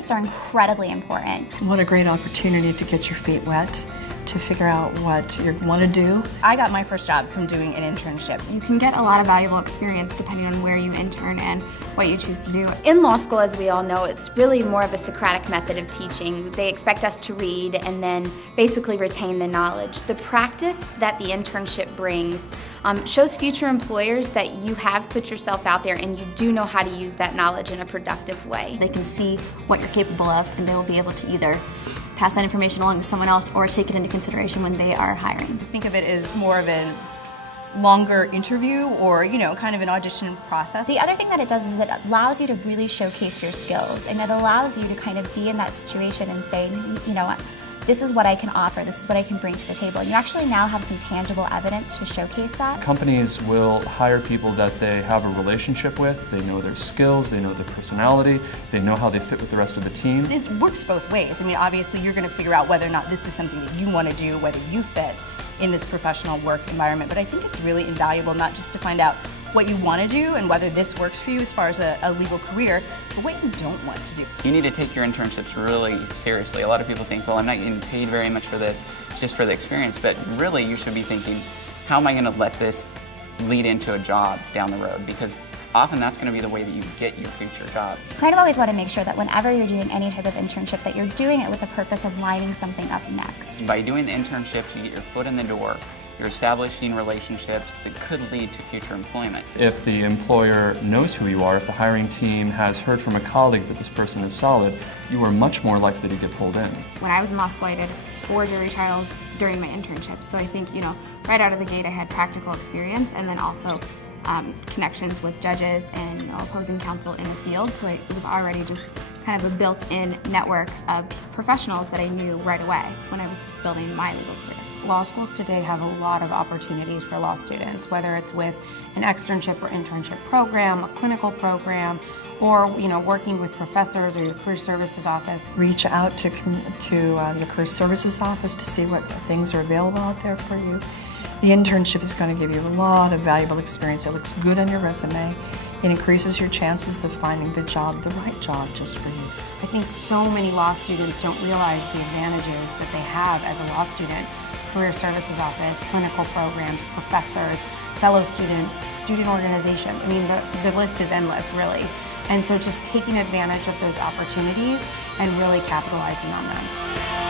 Internships are incredibly important. What a great opportunity to get your feet wet, to figure out what you want to do. I got my first job from doing an internship. You can get a lot of valuable experience depending on where you intern and what you choose to do. In law school, as we all know, it's really more of a Socratic method of teaching. They expect us to read and then basically retain the knowledge. The practice that the internship brings shows future employers that you have put yourself out there and you do know how to use that knowledge in a productive way. They can see what you're capable of, and they will be able to either pass that information along to someone else or take it into consideration when they are hiring. Think of it as more of a longer interview or, kind of an audition process. The other thing that it does is it allows you to really showcase your skills, and it allows you to kind of be in that situation and say, you know what, this is what I can offer, this is what I can bring to the table. And you actually now have some tangible evidence to showcase that. Companies will hire people that they have a relationship with, they know their skills, they know their personality, they know how they fit with the rest of the team. It works both ways. I mean, obviously you're going to figure out whether or not this is something that you want to do, whether you fit in this professional work environment. But I think it's really invaluable not just to find out what you want to do and whether this works for you as far as a legal career, but what you don't want to do. You need to take your internships really seriously. A lot of people think, well, I'm not getting paid very much for this, just for the experience, but really you should be thinking, how am I going to let this lead into a job down the road? Because often that's going to be the way that you get your future job. You kind of always want to make sure that whenever you're doing any type of internship that you're doing it with the purpose of lining something up next. By doing the internships, you get your foot in the door. You're establishing relationships that could lead to future employment. If the employer knows who you are, if the hiring team has heard from a colleague that this person is solid, you are much more likely to get pulled in. When I was in law school, I did 4 jury trials during my internship. So I think, right out of the gate, I had practical experience and then also connections with judges and opposing counsel in the field. So it was already just kind of a built-in network of professionals that I knew right away when I was building my legal career. Law schools today have a lot of opportunities for law students, whether it's with an externship or internship program, a clinical program, or working with professors or your career services office. Reach out to your career services office to see what things are available out there for you. The internship is going to give you a lot of valuable experience. It looks good on your resume. It increases your chances of finding the right job just for you. I think so many law students don't realize the advantages that they have as a law student. Career services office, clinical programs, professors, fellow students, student organizations. I mean, the list is endless, really. And so just taking advantage of those opportunities and really capitalizing on them.